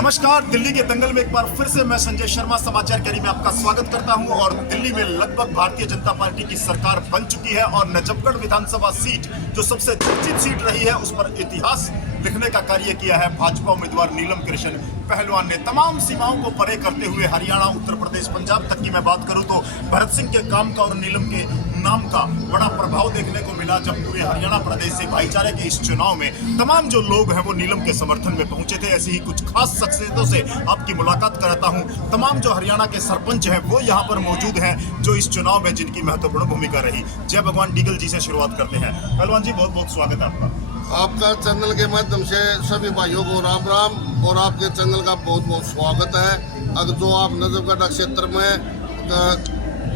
नमस्कार। दिल्ली के दंगल में एक बार फिर से मैं संजय शर्मा समाचार कैरी में आपका स्वागत करता हूं। और दिल्ली में लगभग भारतीय जनता पार्टी की सरकार बन चुकी है और नजफगढ़ विधानसभा सीट जो सबसे चर्चित सीट रही है उस पर इतिहास लिखने का कार्य किया है भाजपा उम्मीदवार नीलम कृष्ण पहलवान ने। तमाम सीमाओं को परे करते हुए हरियाणा, उत्तर प्रदेश, पंजाब तक की मैं बात करूं तो भरत सिंह के काम का और नीलम के नाम का बड़ा प्रभाव देखने को मिला। जब पूरे हरियाणा प्रदेश से भाईचारे के इस चुनाव में तमाम जो लोग हैं वो नीलम के समर्थन में पहुंचे थे। ऐसी ही कुछ खास शख्सियतों से आपकी मुलाकात कराता हूं। तमाम जो हरियाणा के सरपंच हैं वो यहाँ पर मौजूद हैं जो इस चुनाव में जिनकी महत्वपूर्ण भूमिका रही। जय भगवान डीगल जी से शुरुआत करते हैं। पहलवान जी, बहुत बहुत स्वागत है आपका चैनल के माध्यम से सभी भाइयों को राम राम और आपके चैनल का बहुत बहुत स्वागत है। अगर जो आप नजफगढ़ क्षेत्र में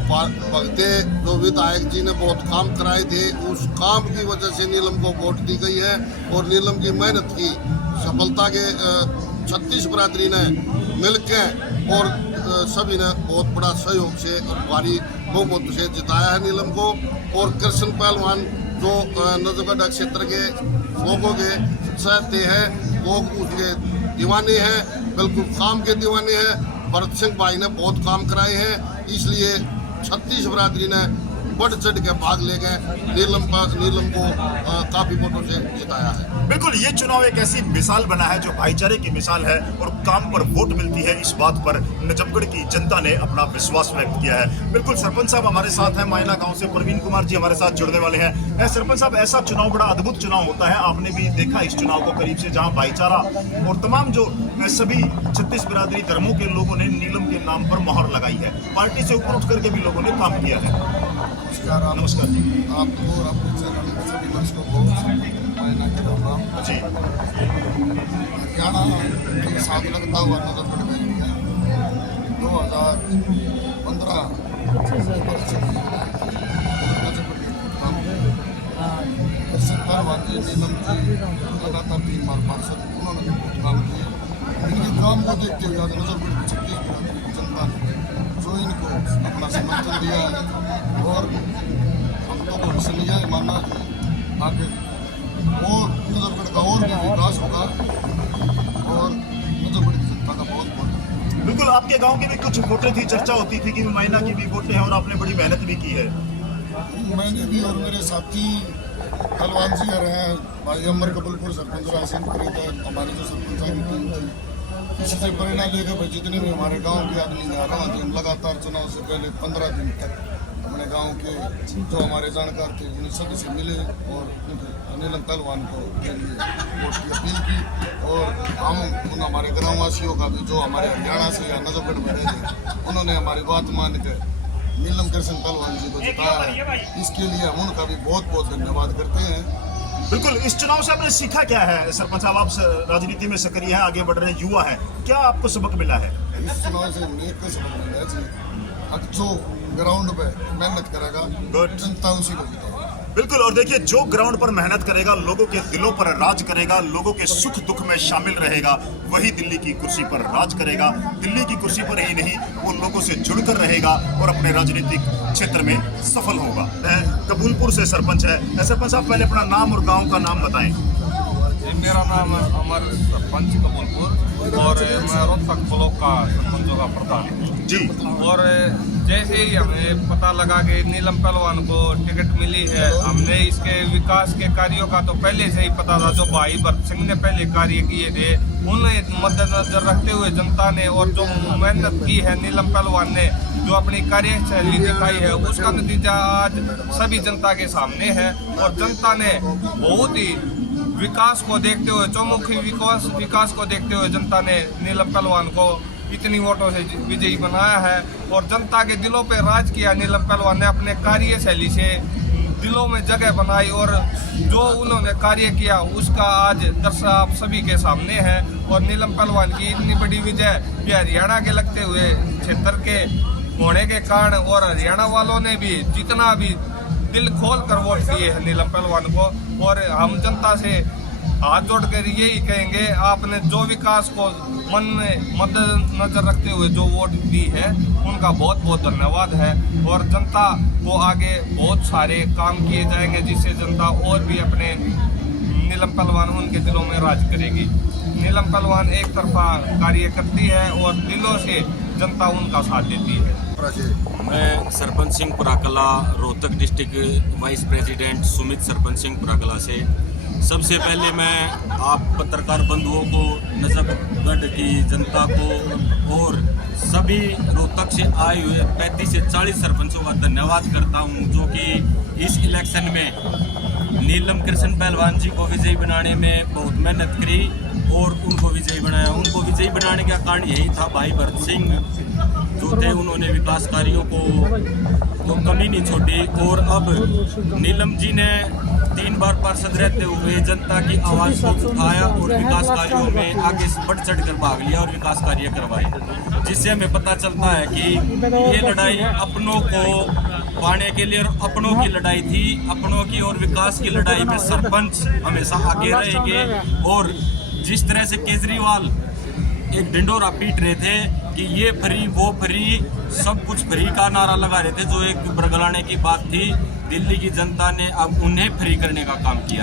भगते जो विधायक जी ने बहुत काम कराए थे उस काम की वजह से नीलम को वोट दी गई है और नीलम की मेहनत की सफलता के 36 बरादरी ने मिलकर और सभी ने बहुत बड़ा सहयोग से और भारी बहुमत से जिताया है नीलम को। और कृष्ण पहलवान जो नजफगढ़ क्षेत्र के लोगों के चाहते हैं वो उसके दीवाने हैं, बिल्कुल काम के दीवाने हैं। भरत सिंह भाई ने बहुत काम कराए हैं, इसलिए 36 बरादरी ने बढ़ चढ़ के भाग ले गए। नीलम को काफी वोटों से जिताया है। बिल्कुल, ये चुनाव एक ऐसी मिसाल बना है जो भाईचारे की मिसाल है और काम पर वोट मिलती है। इस बात पर नजफगढ़ की जनता ने अपना विश्वास व्यक्त किया है। बिल्कुल, सरपंच साहब हमारे साथ हैं। मायना गांव से प्रवीण कुमार जी हमारे साथ जुड़ने वाले हैं। सरपंच साहब, ऐसा चुनाव बड़ा अद्भुत चुनाव होता है, आपने भी देखा इस चुनाव को करीब से, जहाँ भाईचारा और तमाम जो सभी 36 बिरादरी धर्मों के लोगों ने नीलम के नाम पर मोहर लगाई है। पार्टी से ऊपर उठ करके भी लोगों ने काम किया है। नमस्कार जी। आपको और आपके चैनल के सभी दर्शकों को मायना के राम जी। हरियाणा के साथ लगता हुआ नजफगढ़ में 2015 कृष्ण पहलवान जी नीलम जी लगातार 3 बार पार्षद, उन्होंने भी बहुत काम किए। इनके काम को देखते हुए नजफगढ़ की 36 बरादरी की जनता ने जो इनको अपना समर्थन दिया है और हम तो भविष्य लिया है मानना आगे और नजफगढ़ का और भी विकास होगा और नजफगढ़ की जनता का बहुत बहुत। बिल्कुल, आपके गांव की भी कुछ वोटें थी, चर्चा होती थी कि मायना की भी वोटें हैं और आपने बड़ी मेहनत भी की है। मैंने भी और मेरे साथी पहलवान जी रहे हैं, भाई अमर कबलपुर सरपंच राशन खरीदा, हमारे जो सरपंच की टीम थी, इसी से प्रेरणा लेकर भाई जितने भी हमारे गांव के आदमी आ रहे थे, हम लगातार चुनाव से पहले 15 दिन तक अपने गांव के जो हमारे जानकार थे उन सभी से मिले और नीलम पहलवान को वोट की अपील की। और हम उन हमारे ग्रामवासियों का भी जो हमारे हरियाणा से या नजफगढ़ में रहे उन्होंने हमारी बात मान कर नीलम कृष्ण पहलवान जी को जिताया है। इसके लिए हम उनका भी बहुत बहुत धन्यवाद करते हैं। बिल्कुल, इस चुनाव से आपने सीखा क्या है सरपंच साहब? आप राजनीति में सक्रिय हैं, आगे बढ़ रहे हैं, युवा हैं, क्या आपको सबक मिला है? इस चुनाव से एक को सबक मिला है जी, अब जो ग्राउंड पे मेहनत करेगा जनता उसी को जिताएगी। बिल्कुल, और देखिए, जो ग्राउंड पर मेहनत करेगा, लोगों के दिलों पर राज करेगा, लोगों के सुख दुख में शामिल रहेगा, वही दिल्ली की कुर्सी पर राज करेगा। दिल्ली की कुर्सी पर ही नहीं, वो लोगों से जुड़कर रहेगा और अपने राजनीतिक क्षेत्र में सफल होगा। कबूलपुर से सरपंच है। सरपंच साहब, पहले अपना नाम और गाँव का नाम बताएं। मेरा नाम है अमर, सरपंच कबूलपुर और मैं रोहतक ब्लॉक का सरपंचों का प्रधान हूँ जी। और जैसे ही हमें पता लगा कि नीलम पहलवान को टिकट मिली है, हमने इसके विकास के कार्यों का तो पहले से ही पता था। जो भाई भरत सिंह ने पहले कार्य किए थे उन्हें मद्देनजर रखते हुए जनता ने और जो मेहनत की है नीलम पहलवान ने, जो अपनी कार्यशैली दिखाई है, उसका नतीजा आज सभी जनता के सामने है। और जनता ने बहुत ही विकास को देखते हुए, चौमुखी विकास को देखते हुए जनता ने नीलम पहलवान को इतनी वोटों से विजयी बनाया है और जनता के दिलों पे राज किया। नीलम पहलवान ने अपने कार्यशैली से दिलों में जगह बनाई और जो उन्होंने कार्य किया उसका आज दर्शा आप सभी के सामने है। और नीलम पहलवान की इतनी बड़ी विजय ये हरियाणा के लगते हुए क्षेत्र के होने के कारण और हरियाणा वालों ने भी जितना भी दिल खोल कर वोट दिए हैं नीलम पहलवान को। और हम जनता से हाथ जोड़कर यही कहेंगे, आपने जो विकास को मन में मद्देनजर रखते हुए जो वोट दी है उनका बहुत बहुत धन्यवाद है। और जनता को आगे बहुत सारे काम किए जाएंगे जिससे जनता और भी अपने नीलम पहलवान उनके दिलों में राज करेगी। नीलम पहलवान एक तरफा कार्य करती है और दिलों से जनता उनका साथ देती है। मैं sarpanch Singh Purakala Rohtak district vice president Sumit sarpanch Singh Purakala से सबसे पहले मैं आप पत्रकार बंधुओं को, नजफगढ़ की जनता को और सभी रोहतक से आए हुए 35 से 40 सरपंचों का धन्यवाद करता हूं, जो कि इस इलेक्शन में नीलम कृष्ण पहलवान जी को विजयी बनाने में बहुत मेहनत करी और उनको विजयी बनाया। उनको विजयी बनाने का कारण यही था, भाई भरत सिंह जो थे उन्होंने विकास कार्यों को कमी नहीं छोड़ी। और अब नीलम जी ने 3 बार पार्षद रहते हुए जनता की आवाज़ को उठाया और विकास कार्यों में आगे बढ़ चढ़ कर भाग लिया और विकास कार्य करवाए, जिससे हमें पता चलता है कि ये लड़ाई अपनों को पाने के लिए और अपनों की लड़ाई थी। अपनों की और विकास की लड़ाई में सरपंच हमेशा आगे रहेंगे। और जिस तरह से केजरीवाल एक ढिंडोरा पीट रहे थे कि ये फ्री वो फ्री, सब कुछ फ्री का नारा लगा रहे थे, जो एक बरगलाने की बात थी, दिल्ली की जनता ने अब उन्हें फ्री करने का काम किया है।